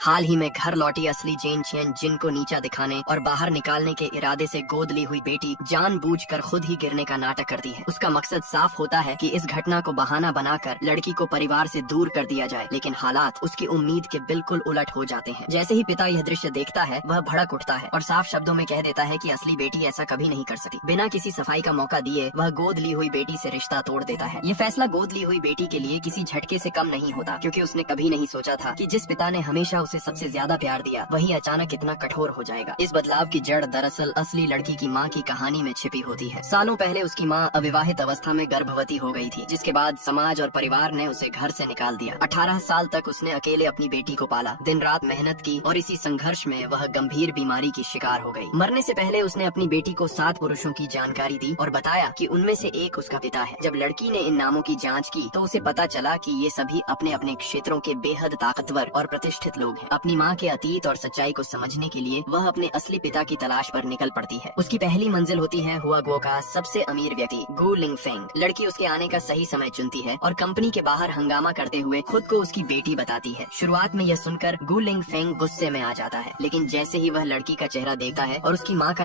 हाल ही में घर लौटी असली जेन चियन जिन को नीचा दिखाने और बाहर निकालने के इरादे से गोद ली हुई बेटी जानबूझकर खुद ही गिरने का नाटक करती है। उसका मकसद साफ होता है कि इस घटना को बहाना बनाकर लड़की को परिवार से दूर कर दिया जाए, लेकिन हालात उसकी उम्मीद के बिल्कुल उलट हो जाते हैं। जैसे ही पिता यह दृश्य देखता है वह भड़क उठता है और साफ शब्दों में कह देता है कि असली बेटी ऐसा कभी नहीं कर सकती। बिना किसी सफाई का मौका दिए वह गोद ली हुई बेटी से रिश्ता तोड़ देता है। ये फैसला गोद ली हुई बेटी के लिए किसी झटके से कम नहीं होता, क्योंकि उसने कभी नहीं सोचा था कि जिस पिता ने हमेशा उसे सबसे ज्यादा प्यार दिया वही अचानक इतना कठोर हो जाएगा। इस बदलाव की जड़ दरअसल असली लड़की की माँ की कहानी में छिपी होती है। सालों पहले उसकी माँ अविवाहित अवस्था में गर्भवती हो गई थी, जिसके बाद समाज और परिवार ने उसे घर से निकाल दिया। 18 साल तक उसने अकेले अपनी बेटी को पाला, दिन रात मेहनत की और इसी संघर्ष में वह गंभीर बीमारी की शिकार हो गई। मरने से पहले उसने अपनी बेटी को 7 पुरुषों की जानकारी दी और बताया कि उनमें से एक उसका पिता है। जब लड़की ने इन नामों की जाँच की तो उसे पता चला कि ये सभी अपने अपने क्षेत्रों के बेहद ताकतवर और प्रतिष्ठित लोग हैं। अपनी माँ के अतीत और सच्चाई को समझने के लिए वह अपने असली पिता की तलाश पर निकल पड़ती है। उसकी पहली मंजिल होती है हुआगुओ का सबसे अमीर व्यक्ति गु लिंगफेंग। लड़की उसके आने का सही समय चुनती है और कंपनी के बाहर हंगामा करते हुए खुद को उसकी बेटी बताती है। शुरुआत में यह सुनकर गु लिंगफेंग गुस्से में आ जाता है, लेकिन जैसे ही वह लड़की का चेहरा देखता है और उसकी माँ का